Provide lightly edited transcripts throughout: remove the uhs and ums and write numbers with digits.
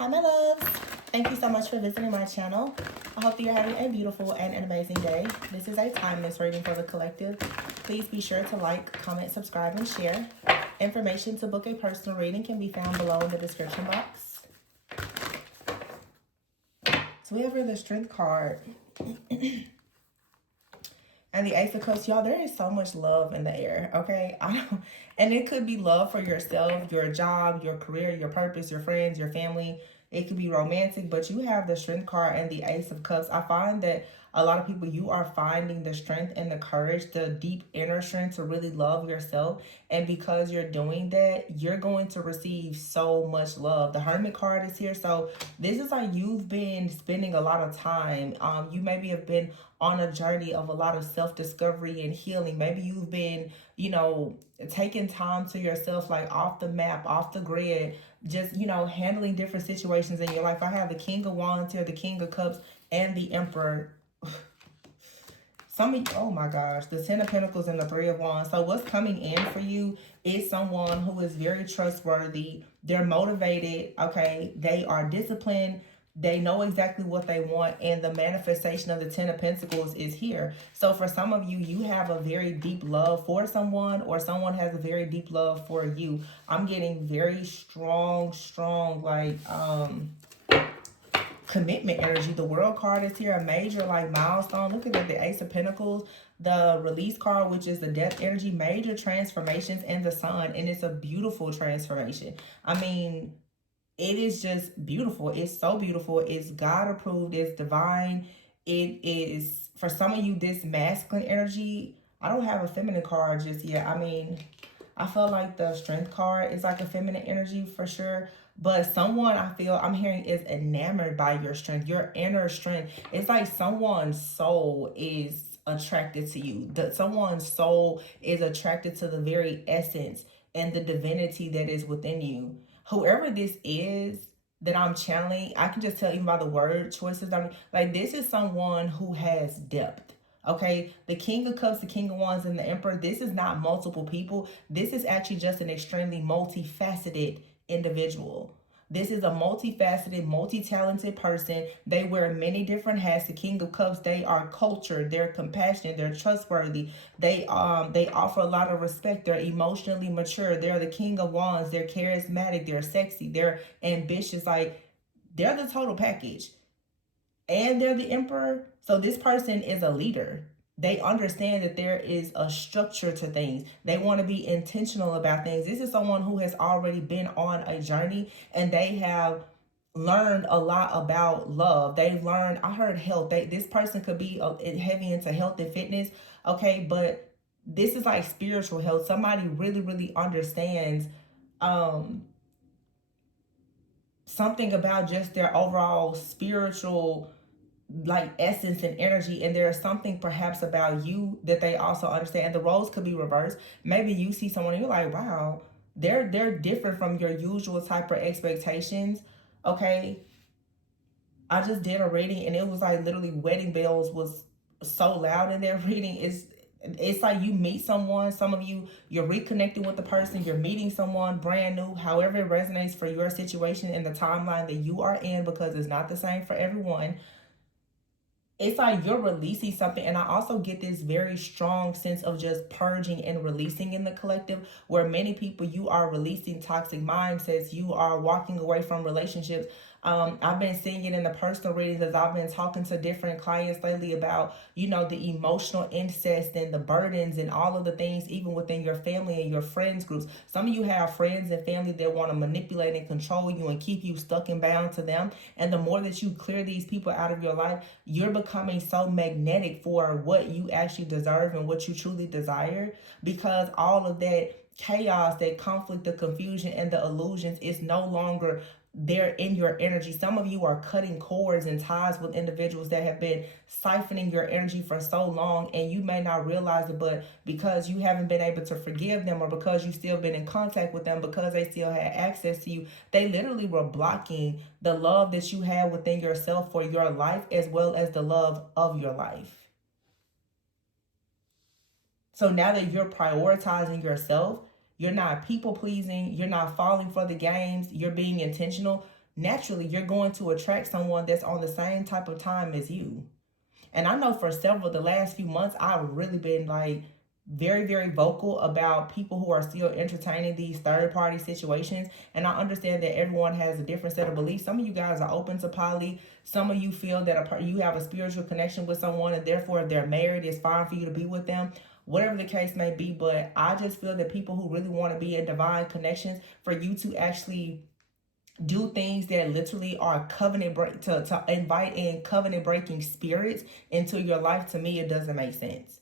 Hi, my loves. Thank you so much for visiting my channel. I hope that you're having a beautiful and an amazing day. This is a timeless reading for the collective. Please be sure to like, comment, subscribe, and share. Information to book a personal reading can be found below in the description box. So we have here the Strength card. And the Ace of Cups, y'all, there is so much love in the air, okay? And it could be love for yourself, your job, your career, your purpose, your friends, your family. It could be romantic, but you have the Strength card and the Ace of Cups. I find that a lot of people, you are finding the strength and the courage, the deep inner strength to really love yourself. And because you're doing that, you're going to receive so much love. The Hermit card is here. So this is like you've been spending a lot of time. You maybe have been on a journey of a lot of self-discovery and healing. Maybe you've been, taking time to yourself, like off the map, off the grid, just, handling different situations in your life. I have the King of Wands here, the King of Cups, and the Emperor. Some of you, oh my gosh, the Ten of Pentacles and the Three of Wands. So what's coming in for you is someone who is very trustworthy. They're motivated, okay? They are disciplined. They know exactly what they want, and the manifestation of the Ten of Pentacles is here. So for some of you, you have a very deep love for someone, or someone has a very deep love for you. I'm getting very strong, like, commitment energy. The World card is here, a major like milestone. Look at that, the Ace of Pentacles, the Release card, which is the Death energy, major transformations, and the Sun, and it's a beautiful transformation. I mean, it is just beautiful. It's so beautiful. It's God approved. It's divine. It is, for some of you, this masculine energy. I don't have a feminine card just yet. I mean, I feel like the Strength card is like a feminine energy for sure. But someone I'm hearing is enamored by your strength, your inner strength. It's like someone's soul is attracted to you. Someone's soul is attracted to the very essence and the divinity that is within you. Whoever this is that I'm channeling, I can just tell even by the word choices. I mean, like, this is someone who has depth. Okay, the King of Cups, the King of Wands, and the Emperor, this is not multiple people. This is actually just an extremely multifaceted individual. This is a multifaceted, multi-talented person. They wear many different hats. The King of Cups, they are cultured, they're compassionate, they're trustworthy. They offer a lot of respect. They're emotionally mature. They're the King of Wands. They're charismatic. They're sexy. They're ambitious. Like, they're the total package. And they're the Emperor. So this person is a leader. They understand that there is a structure to things. They want to be intentional about things. This is someone who has already been on a journey, and they have learned a lot about love. They've learned, I heard health. This person could be heavy into health and fitness, okay? But this is like spiritual health. Somebody really, really understands something about just their overall spiritual like essence and energy, and there's something perhaps about you that they also understand. The roles could be reversed. Maybe you see someone and you're like, wow, they're different from your usual type of expectations. Okay, I just did a reading and it was like literally wedding bells was so loud in their reading. It's like you meet someone, some of you, you're reconnecting with the person, you're meeting someone brand new, however it resonates for your situation and the timeline that you are in, because it's not the same for everyone. It's like you're releasing something. And I also get this very strong sense of just purging and releasing in the collective, where many people, you are releasing toxic mindsets. You are walking away from relationships. I've been seeing it in the personal readings as I've been talking to different clients lately about, the emotional incest and the burdens and all of the things, even within your family and your friends groups. Some of you have friends and family that want to manipulate and control you and keep you stuck and bound to them. And the more that you clear these people out of your life, you're becoming so magnetic for what you actually deserve and what you truly desire, because all of that chaos, that conflict, the confusion, and the illusions is no longer there in your energy. Some of you are cutting cords and ties with individuals that have been siphoning your energy for so long, and you may not realize it, but because you haven't been able to forgive them, or because you've still been in contact with them, because they still had access to you, they literally were blocking the love that you had within yourself for your life, as well as the love of your life. So now that you're prioritizing yourself, you're not people pleasing, you're not falling for the games, you're being intentional. naturally you're going to attract someone that's on the same type of time as you. And I know for the last few months, I've really been like very, very vocal about people who are still entertaining these third party situations. And I understand that everyone has a different set of beliefs. Some of you guys are open to poly. Some of you feel that you have a spiritual connection with someone, and therefore if they're married, it's fine for you to be with them. Whatever the case may be, but I just feel that people who really want to be in divine connections, for you to actually do things that literally are covenant break, to invite in covenant breaking spirits into your life, to me it doesn't make sense.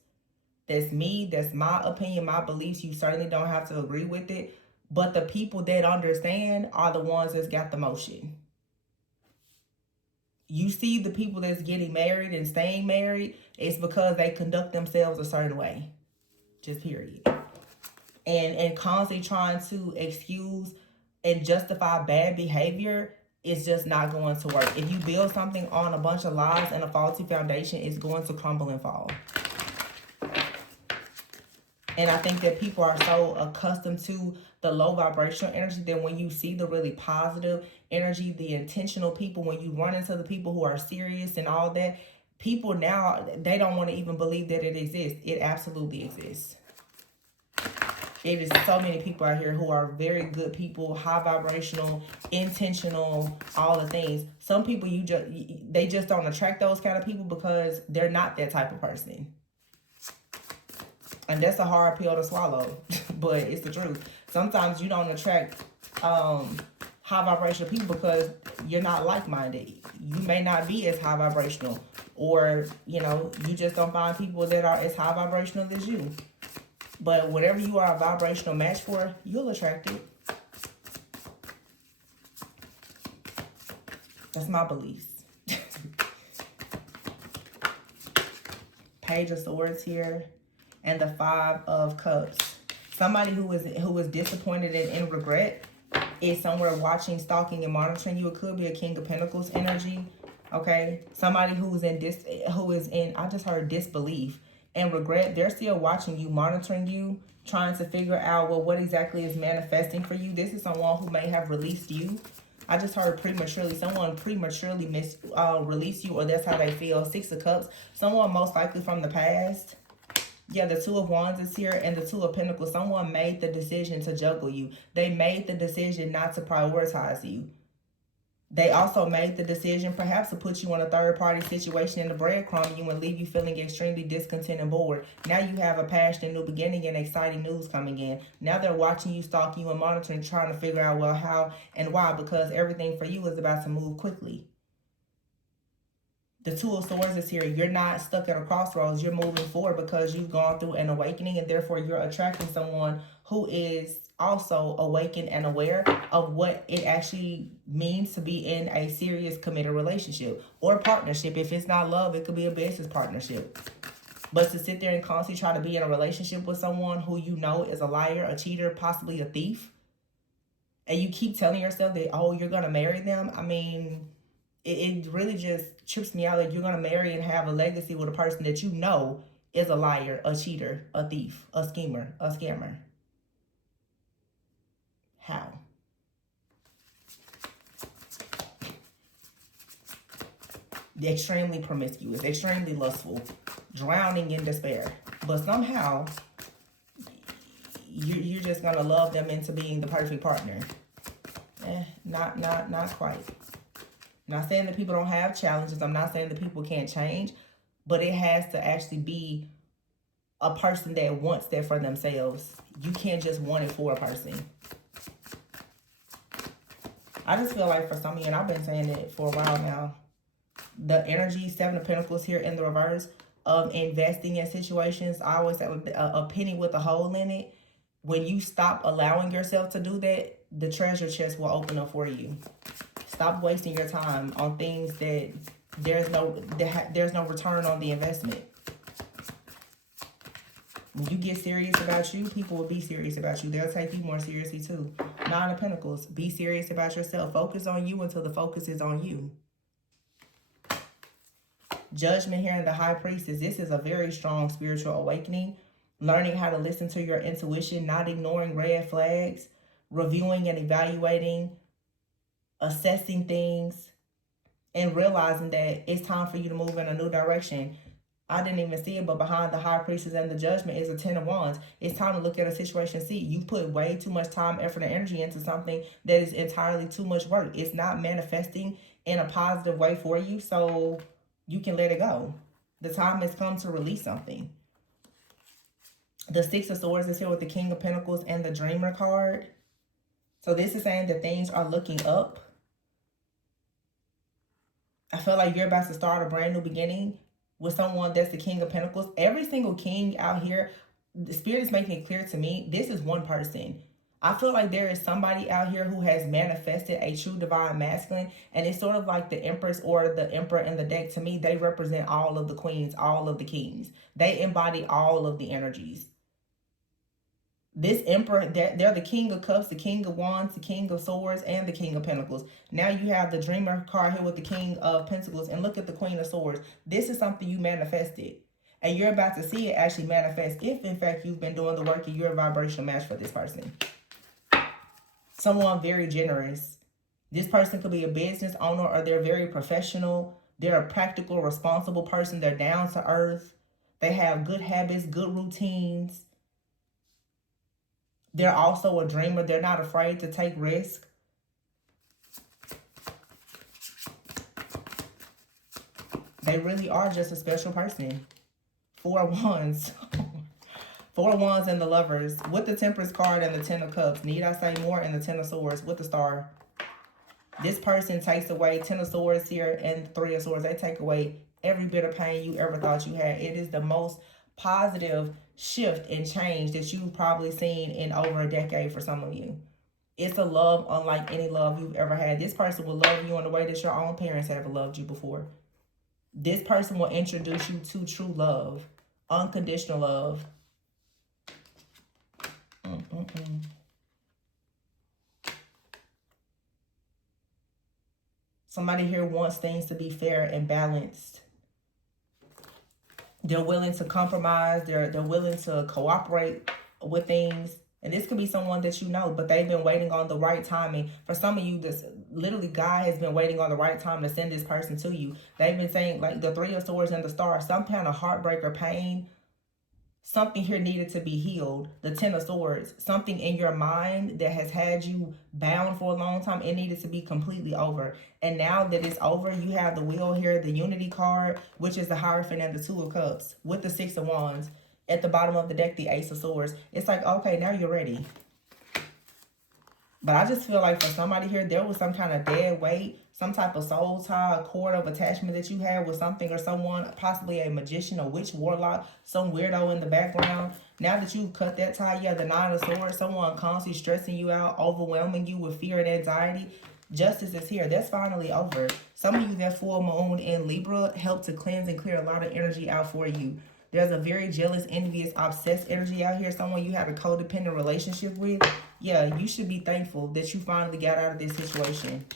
That's me, that's my opinion, my beliefs. You certainly don't have to agree with it, but the people that understand are the ones that's got the motion. You see the people that's getting married and staying married, it's because they conduct themselves a certain way, just period. And constantly trying to excuse and justify bad behavior is just not going to work. If you build something on a bunch of lies and a faulty foundation, it's going to crumble and fall. And I think that people are so accustomed to the low vibrational energy that when you see the really positive energy, the intentional people, when you run into the people who are serious and all that, people now, they don't want to even believe that it exists. It absolutely exists. It is so many people out here who are very good people, high vibrational, intentional, all the things. Some people, they just don't attract those kind of people because they're not that type of person. And that's a hard pill to swallow, but it's the truth. Sometimes you don't attract high vibrational people because you're not like-minded. You may not be as high vibrational, or, you just don't find people that are as high vibrational as you. But whatever you are a vibrational match for, you'll attract it. That's my beliefs. Page of Swords here. And the Five of Cups. Somebody who is disappointed and in regret is somewhere watching, stalking, and monitoring you. It could be a King of Pentacles energy. Okay? Somebody who is in, I just heard disbelief and regret. They're still watching you, monitoring you, trying to figure out, well, what exactly is manifesting for you. This is someone who may have released you. I just heard prematurely. Someone prematurely released you, or that's how they feel. Six of Cups. Someone most likely from the past. Yeah, the Two of Wands is here, and the Two of Pentacles. Someone made the decision to juggle you. They made the decision not to prioritize you. They also made the decision perhaps to put you in a third-party situation and to breadcrumb you and leave you feeling extremely discontent and bored. Now you have a passionate new beginning and exciting news coming in. Now they're watching you, stalking you, and monitoring, trying to figure out, well, how and why, because everything for you is about to move quickly. The Two of Swords is here. You're not stuck at a crossroads. You're moving forward because you've gone through an awakening, and therefore you're attracting someone who is also awakened and aware of what it actually means to be in a serious committed relationship or partnership. If it's not love, it could be a business partnership. But to sit there and constantly try to be in a relationship with someone who you know is a liar, a cheater, possibly a thief, and you keep telling yourself that, oh, you're going to marry them. I mean, it really just trips me out that you're going to marry and have a legacy with a person that you know is a liar, a cheater, a thief, a schemer, a scammer. How? Extremely promiscuous, extremely lustful, drowning in despair. But somehow, you're just going to love them into being the perfect partner. Not quite. I'm not saying that people don't have challenges. I'm not saying that people can't change. But it has to actually be a person that wants that for themselves. You can't just want it for a person. I just feel like for some of you, and I've been saying it for a while now, the energy, Seven of Pentacles here in the reverse, of investing in situations, I always say a penny with a hole in it. When you stop allowing yourself to do that, the treasure chest will open up for you. Stop wasting your time on things that there's no return on the investment. When you get serious about you, people will be serious about you. They'll take you more seriously too. Nine of Pentacles. Be serious about yourself. Focus on you until the focus is on you. Judgment here in the High Priestess. This is a very strong spiritual awakening. Learning how to listen to your intuition, not ignoring red flags, reviewing and evaluating assessing things, and realizing that it's time for you to move in a new direction. I didn't even see it, but behind the high priestess and the judgment is a 10 of wands. It's time to look at a situation. See, you put way too much time, effort, and energy into something that is entirely too much work. It's not manifesting in a positive way for you, so you can let it go. The time has come to release something. The Six of Swords is here with the King of Pentacles and the Dreamer card. So this is saying that things are looking up. I feel like you're about to start a brand new beginning with someone that's the King of Pentacles. Every single king out here, the Spirit is making it clear to me, this is one person. I feel like there is somebody out here who has manifested a true divine masculine, and it's sort of like the Empress or the Emperor in the deck. To me, they represent all of the queens, all of the kings. They embody all of the energies. This Emperor, they're the King of Cups, the King of Wands, the King of Swords, and the King of Pentacles. Now you have the Dreamer card here with the King of Pentacles, and look at the Queen of Swords. This is something you manifested, and you're about to see it actually manifest if, in fact, you've been doing the work and you're a vibrational match for this person. Someone very generous. This person could be a business owner, or they're very professional. They're a practical, responsible person. They're down to earth. They have good habits, good routines. They're also a dreamer. They're not afraid to take risks. They really are just a special person. Four of Wands. Four of Wands and the Lovers. With the Temperance card and the Ten of Cups. Need I say more? And the Ten of Swords with the Star. This person takes away Ten of Swords here and Three of Swords. They take away every bit of pain you ever thought you had. It is the most positive shift and change that you've probably seen in over a decade for some of you. It's a love unlike any love you've ever had. This person will love you in the way that your own parents have loved you before. This person will introduce you to true love, unconditional love. Somebody here wants things to be fair and balanced. They're willing to compromise. They're willing to cooperate with things. And this could be someone that you know, but they've been waiting on the right timing. For some of you, this literally God has been waiting on the right time to send this person to you. They've been saying, like the Three of Swords and the Star, some kind of heartbreak or pain. Something here needed to be healed. The Ten of Swords, something in your mind that has had you bound for a long time, it needed to be completely over. And now that it's over, you have the Wheel here, the Unity card, which is the Hierophant, and the Two of Cups with the Six of Wands. At the bottom of the deck, the Ace of Swords. It's like, okay, now you're ready. But I just feel like for somebody here, there was some kind of dead weight, some type of soul tie, a cord of attachment that you had with something or someone, possibly a magician, a witch, warlock, some weirdo in the background. Now that you've cut that tie, you have the Nine of Swords, someone constantly stressing you out, overwhelming you with fear and anxiety. Justice is here. That's finally over. Some of you, that full moon in Libra helped to cleanse and clear a lot of energy out for you. There's a very jealous, envious, obsessed energy out here. Someone you had a codependent relationship with. Yeah, you should be thankful that you finally got out of this situation.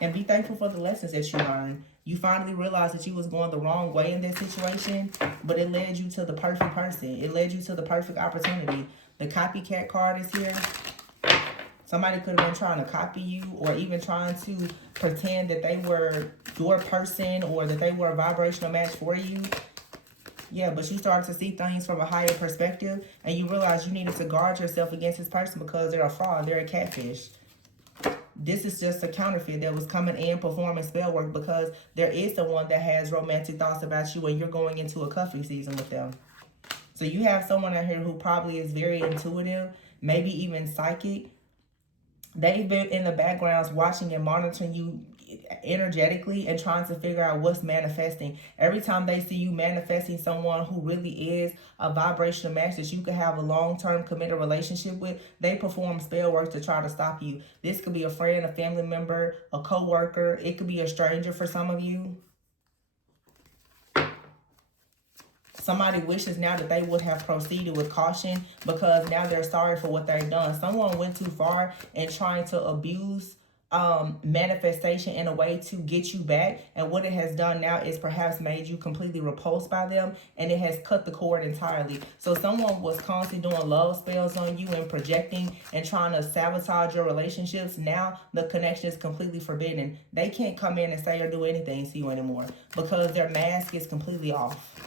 And be thankful for the lessons that you learned. You finally realized that you was going the wrong way in this situation, but it led you to the perfect person. It led you to the perfect opportunity. The Copycat card is here. Somebody could have been trying to copy you, or even trying to pretend that they were your person, or that they were a vibrational match for you. Yeah, but you started to see things from a higher perspective, and you realized you needed to guard yourself against this person because they're a fraud, they're a catfish. This is just a counterfeit that was coming in performing spell work, because there is someone that has romantic thoughts about you and you're going into a cuffing season with them. So you have someone out here who probably is very intuitive, maybe even psychic. They've been in the backgrounds watching and monitoring you energetically and trying to figure out what's manifesting. Every time they see you manifesting someone who really is a vibrational match that you could have a long-term committed relationship with, they perform spell work to try to stop you. This could be a friend, a family member, a co-worker. It could be a stranger for some of you. Somebody wishes now that they would have proceeded with caution, because now they're sorry for what they've done. Someone went too far in trying to abuse manifestation in a way to get you back. And what it has done now is perhaps made you completely repulsed by them, and it has cut the cord entirely. So someone was constantly doing love spells on you and projecting and trying to sabotage your relationships. Now the connection is completely forbidden. They can't come in and say or do anything to you anymore because their mask is completely off.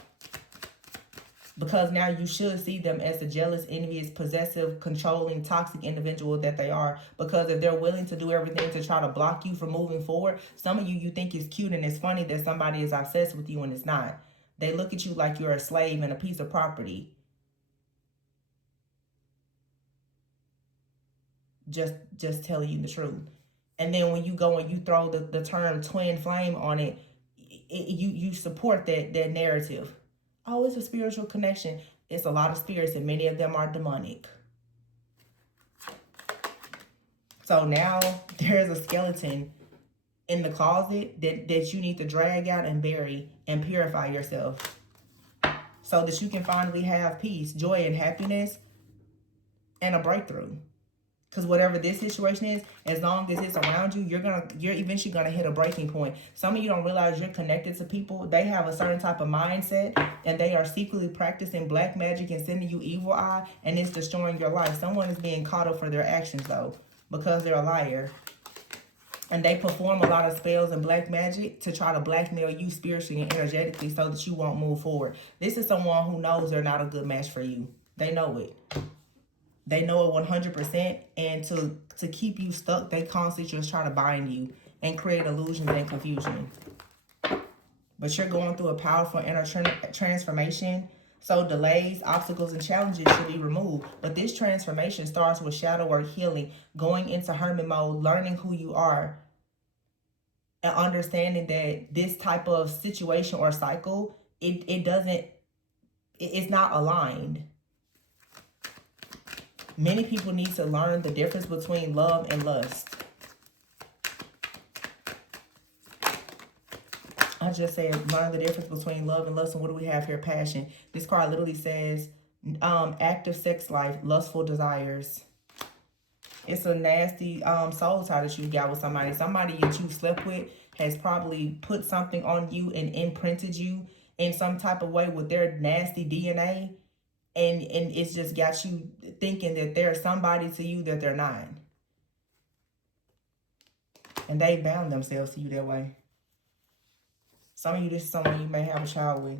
Because now you should see them as the jealous, envious, possessive, controlling, toxic individual that they are. Because if they're willing to do everything to try to block you from moving forward, some of you think it's cute and it's funny that somebody is obsessed with you and it's not. They look at you like you're a slave and a piece of property. Just telling you the truth. And then when you go and you throw the term twin flame on it, you support that narrative. Oh, it's a spiritual connection. It's a lot of spirits, and many of them are demonic. So now there's a skeleton in the closet that you need to drag out and bury and purify yourself so that you can finally have peace, joy, and happiness and a breakthrough. Because whatever this situation is, as long as it's around you, you're eventually gonna hit a breaking point. Some of you don't realize you're connected to people. They have a certain type of mindset, and they are secretly practicing black magic and sending you evil eye, and it's destroying your life. Someone is being caught up for their actions though, because they're a liar. And they perform a lot of spells and black magic to try to blackmail you spiritually and energetically so that you won't move forward. This is someone who knows they're not a good match for you. They know it. They know it 100%, and to keep you stuck, they constantly just try to bind you and create illusions and confusion. But you're going through a powerful inner transformation, so delays, obstacles, and challenges should be removed. But this transformation starts with shadow work, healing, going into hermit mode, learning who you are, and understanding that this type of situation or cycle, it's not aligned. Many people need to learn the difference between love and lust. I just said learn the difference between love and lust. And what do we have here? Passion. This card literally says active sex life, lustful desires. It's a nasty soul tie that you got with somebody. Somebody that you slept with has probably put something on you and imprinted you in some type of way with their nasty DNA. And it's just got you thinking that there's somebody to you that they're not. And they bound themselves to you that way. Some of you, this is someone you may have a child with.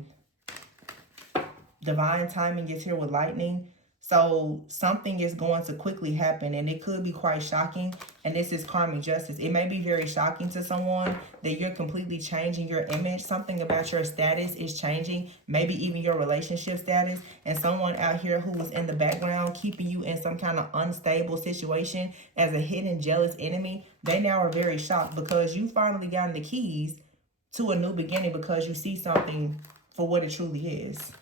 Divine timing is here with lightning. So something is going to quickly happen, and it could be quite shocking. And this is karmic justice. It may be very shocking to someone that you're completely changing your image. Something about your status is changing, maybe even your relationship status. And someone out here who was in the background keeping you in some kind of unstable situation as a hidden jealous enemy, they now are very shocked because you finally gotten the keys to a new beginning because you see something for what it truly is.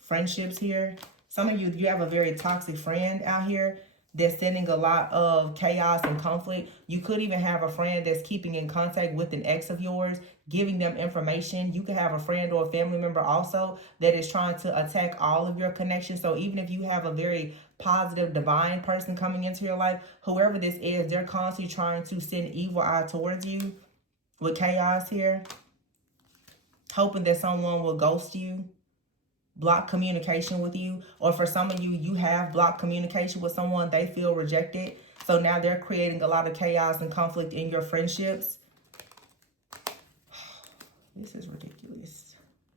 Friendships here. Some of you have a very toxic friend out here that's sending a lot of chaos and conflict. You could even have a friend that's keeping in contact with an ex of yours, giving them information. You could have a friend or a family member also that is trying to attack all of your connections. So even if you have a very positive, divine person coming into your life, whoever this is, they're constantly trying to send evil eye towards you with chaos here, hoping that someone will ghost you, block communication with you. Or for some of you, you have blocked communication with someone. They feel rejected. So now they're creating a lot of chaos and conflict in your friendships. This is ridiculous.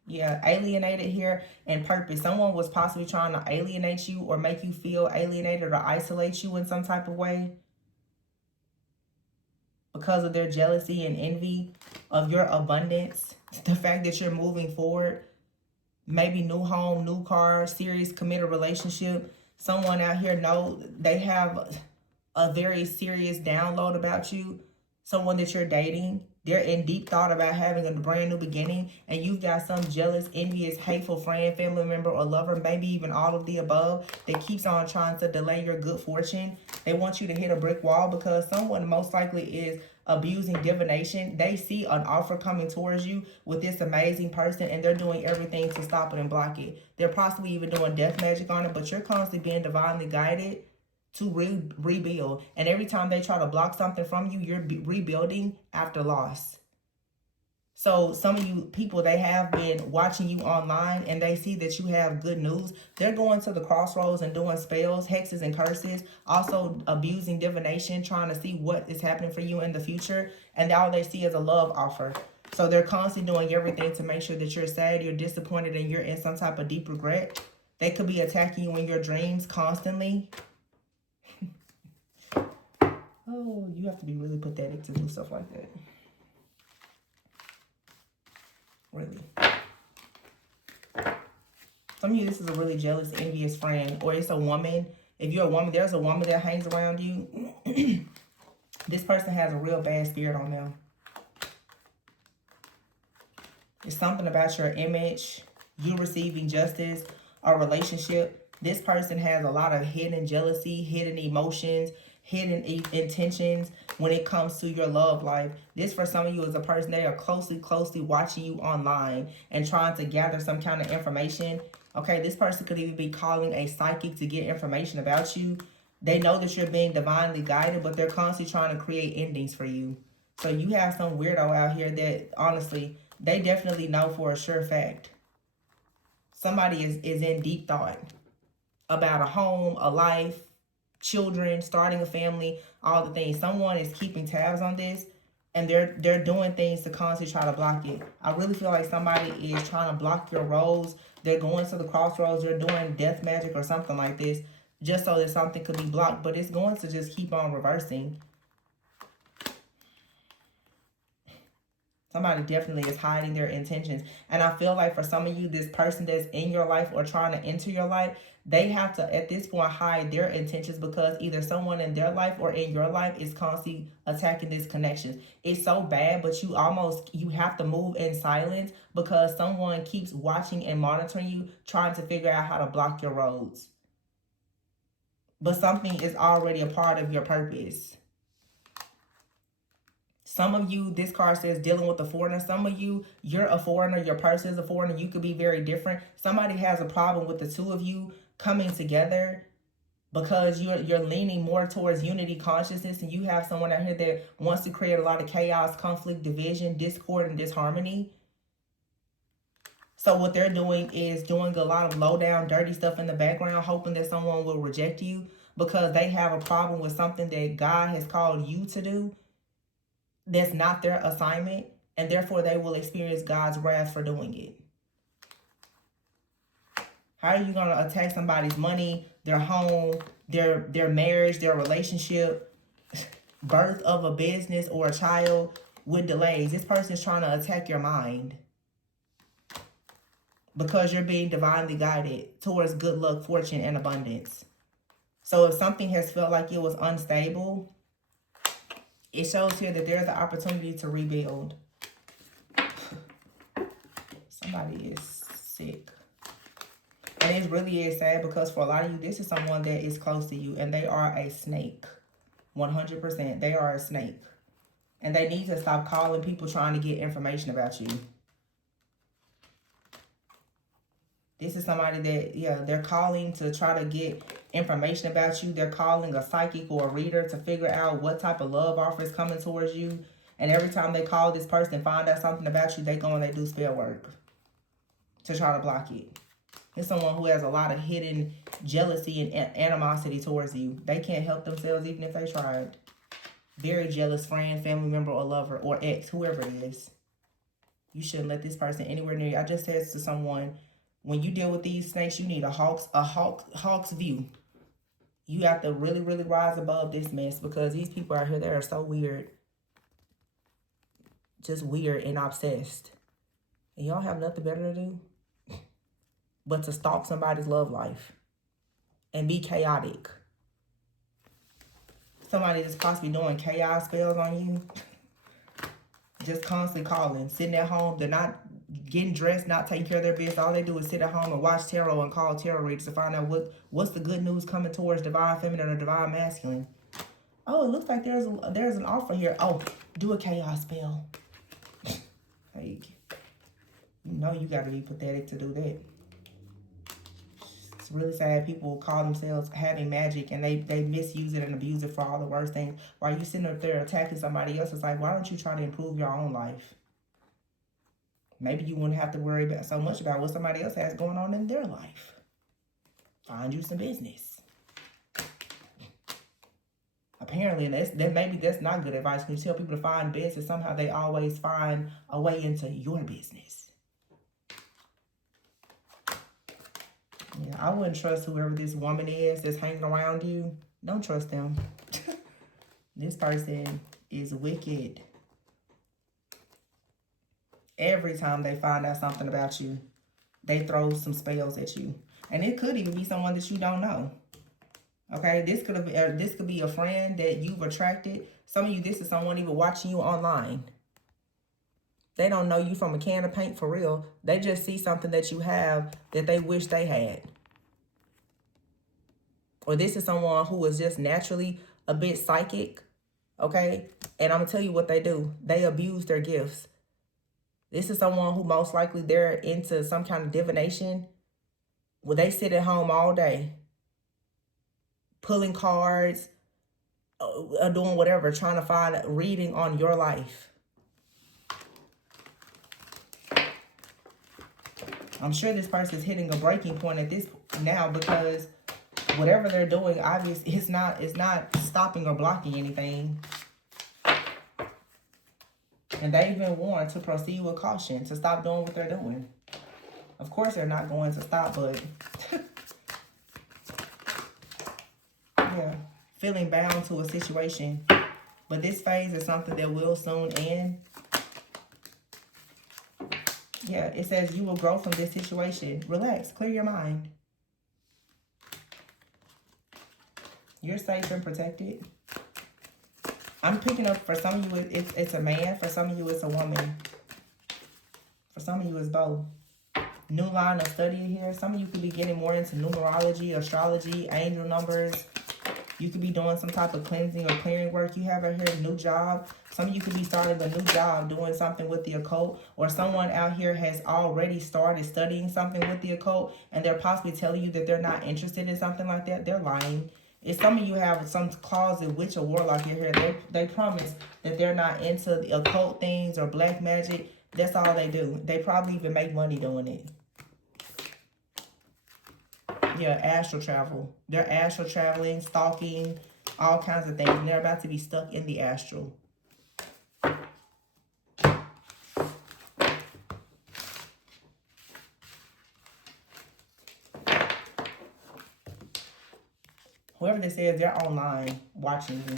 Yeah, alienated here and purpose. Someone was possibly trying to alienate you or make you feel alienated or isolate you in some type of way because of their jealousy and envy of your abundance. The fact that you're moving forward. Maybe new home, new car, serious committed relationship. Someone out here know they have a very serious download about you. Someone that you're dating, they're in deep thought about having a brand new beginning, and you've got some jealous, envious, hateful friend, family member, or lover, maybe even all of the above, that keeps on trying to delay your good fortune. They want you to hit a brick wall because someone most likely is abusing divination. They see an offer coming towards you with this amazing person, and they're doing everything to stop it and block it. They're possibly even doing death magic on it, but you're constantly being divinely guided to rebuild. And every time they try to block something from you, you're rebuilding after loss. So some of you people, they have been watching you online and they see that you have good news. They're going to the crossroads and doing spells, hexes, and curses. Also abusing divination, trying to see what is happening for you in the future. And all they see is a love offer. So they're constantly doing everything to make sure that you're sad, you're disappointed, and you're in some type of deep regret. They could be attacking you in your dreams constantly. Oh, you have to be really pathetic to do stuff like that. Really. Some of you, this is a really jealous, envious friend. Or it's a woman. If you're a woman, there's a woman that hangs around you. This person has a real bad spirit on them. It's something about your image, you receiving justice, or relationship. This person has a lot of hidden jealousy, hidden emotions, hidden intentions when it comes to your love life. This for some of you is a person, they are closely watching you online and trying to gather some kind of information. Okay, this person could even be calling a psychic to get information about you. They know that you're being divinely guided, but they're constantly trying to create endings for you. So you have some weirdo out here that, honestly, they definitely know for a sure fact. Somebody is in deep thought about a home, a life, children, starting a family, all the things. Someone is keeping tabs on this, and they're doing things to constantly try to block it. I really feel like somebody is trying to block your roads. They're going to the crossroads. They're doing death magic or something like this just so that something could be blocked, but it's going to just keep on reversing. Somebody definitely is hiding their intentions. And I feel like for some of you, this person that's in your life or trying to enter your life, they have to, at this point, hide their intentions because either someone in their life or in your life is constantly attacking this connection. It's so bad, but you have to move in silence because someone keeps watching and monitoring you, trying to figure out how to block your roads. But something is already a part of your purpose. Some of you, this card says dealing with a foreigner. Some of you, you're a foreigner. Your person is a foreigner. You could be very different. Somebody has a problem with the two of you coming together because you're leaning more towards unity consciousness, and you have someone out here that wants to create a lot of chaos, conflict, division, discord, and disharmony. So what they're doing is doing a lot of low down, dirty stuff in the background, hoping that someone will reject you because they have a problem with something that God has called you to do. That's not their assignment, and therefore they will experience God's wrath for doing it. How are you going to attack somebody's money, their home, their marriage, their relationship, birth of a business or a child with delays? This person is trying to attack your mind because you're being divinely guided towards good luck, fortune, and abundance. So if something has felt like it was unstable, it shows here that there's an opportunity to rebuild. Somebody is sick. And it really is sad because for a lot of you, this is someone that is close to you and they are a snake. 100%. They are a snake. And they need to stop calling people trying to get information about you. This is somebody that, yeah, they're calling to try to get information about you. They're calling a psychic or a reader to figure out what type of love offer is coming towards you. And every time they call this person and find out something about you, they go and they do spell work to try to block it. It's someone who has a lot of hidden jealousy and animosity towards you. They can't help themselves even if they tried. Very jealous friend, family member, or lover, or ex, whoever it is. You shouldn't let this person anywhere near you. I just said to someone, when you deal with these snakes, you need a hawk's view. You have to really, really rise above this mess because these people out here, they are so weird. Just weird and obsessed. And y'all have nothing better to do but to stalk somebody's love life and be chaotic. Somebody that's possibly doing chaos spells on you. Just constantly calling, sitting at home. They're not getting dressed, not taking care of their business. All they do is sit at home and watch tarot and call tarot readers to find out what's the good news coming towards divine feminine or divine masculine. Oh, it looks like there's an offer here. Oh, do a chaos spell. Hey, you know you got to be pathetic to do that. It's really sad. People call themselves having magic and they misuse it and abuse it for all the worst things. While you sitting up there attacking somebody else, it's like, why don't you try to improve your own life? Maybe you wouldn't have to worry about so much about what somebody else has going on in their life. Find you some business. Apparently, maybe that's not good advice. When you tell people to find business, somehow they always find a way into your business. Yeah, I wouldn't trust whoever this woman is that's hanging around you. Don't trust them. This person is wicked. Every time they find out something about you, they throw some spells at you. And it could even be someone that you don't know. Okay, this could be a friend that you've attracted. Some of you, this is someone even watching you online. They don't know you from a can of paint for real. They just see something that you have that they wish they had. Or this is someone who is just naturally a bit psychic. Okay, and I'm gonna tell you what they do. They abuse their gifts. This is someone who most likely they're into some kind of divination. Well, they sit at home all day, pulling cards, doing whatever, trying to find a reading on your life. I'm sure this person is hitting a breaking point at this now because whatever they're doing, obviously, it's not stopping or blocking anything. And they even warned to proceed with caution, to stop doing what they're doing. Of course, they're not going to stop, but yeah, feeling bound to a situation. But this phase is something that will soon end. Yeah, it says you will grow from this situation. Relax, clear your mind. You're safe and protected. I'm picking up, for some of you, it's a man. For some of you, it's a woman. For some of you, it's both. New line of study here. Some of you could be getting more into numerology, astrology, angel numbers. You could be doing some type of cleansing or clearing work. You have out here a new job. Some of you could be starting a new job, doing something with the occult. Or someone out here has already started studying something with the occult, and they're possibly telling you that they're not interested in something like that. They're lying. If some of you have some closet witch or warlock in here, they promise that they're not into the occult things or black magic. That's all they do. They probably even make money doing it. Yeah, astral travel. They're astral traveling, stalking, all kinds of things. And they're about to be stuck in the astral. Whoever this is, they're online watching you.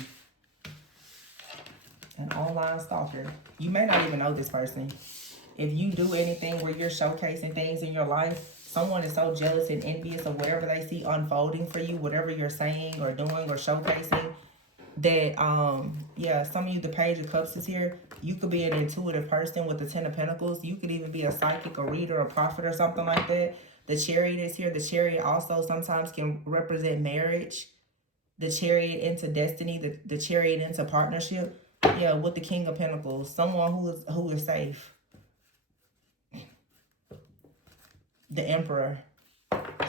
An online stalker. You may not even know this person. If you do anything where you're showcasing things in your life, someone is so jealous and envious of whatever they see unfolding for you, whatever you're saying or doing or showcasing, that, yeah, some of you, the Page of Cups is here. You could be an intuitive person with the Ten of Pentacles. You could even be a psychic, a reader, a prophet, or something like that. The Chariot is here. The Chariot also sometimes can represent marriage. The Chariot into destiny. The Chariot into partnership. Yeah, with the King of Pentacles. Someone who is safe. The Emperor.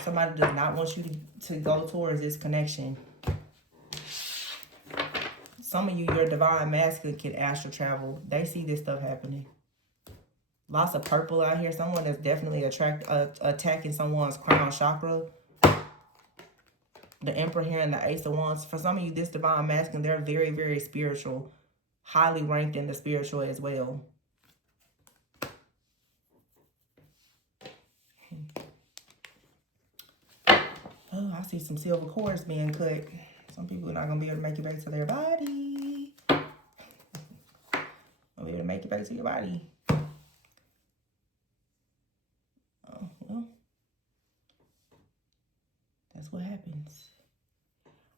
Somebody does not want you to go towards this connection. Some of you, your divine masculine can astral travel. They see this stuff happening. Lots of purple out here. Someone that's definitely attacking someone's crown chakra. The Emperor here and the Ace of Wands. For some of you, this divine masculine, they're very, very spiritual. Highly ranked in the spiritual as well. Oh, I see some silver cords being cut. Some people are not going to be able to make it back to their body. I'll be able to make it back to your body. Oh, well. That's what happens.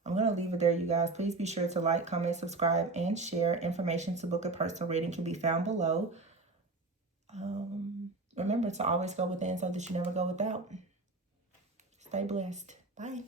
I'm going to leave it there, you guys. Please be sure to like, comment, subscribe, and share. Information to book a personal reading can be found below. Remember to always go within so that you never go without. Stay blessed. Bye.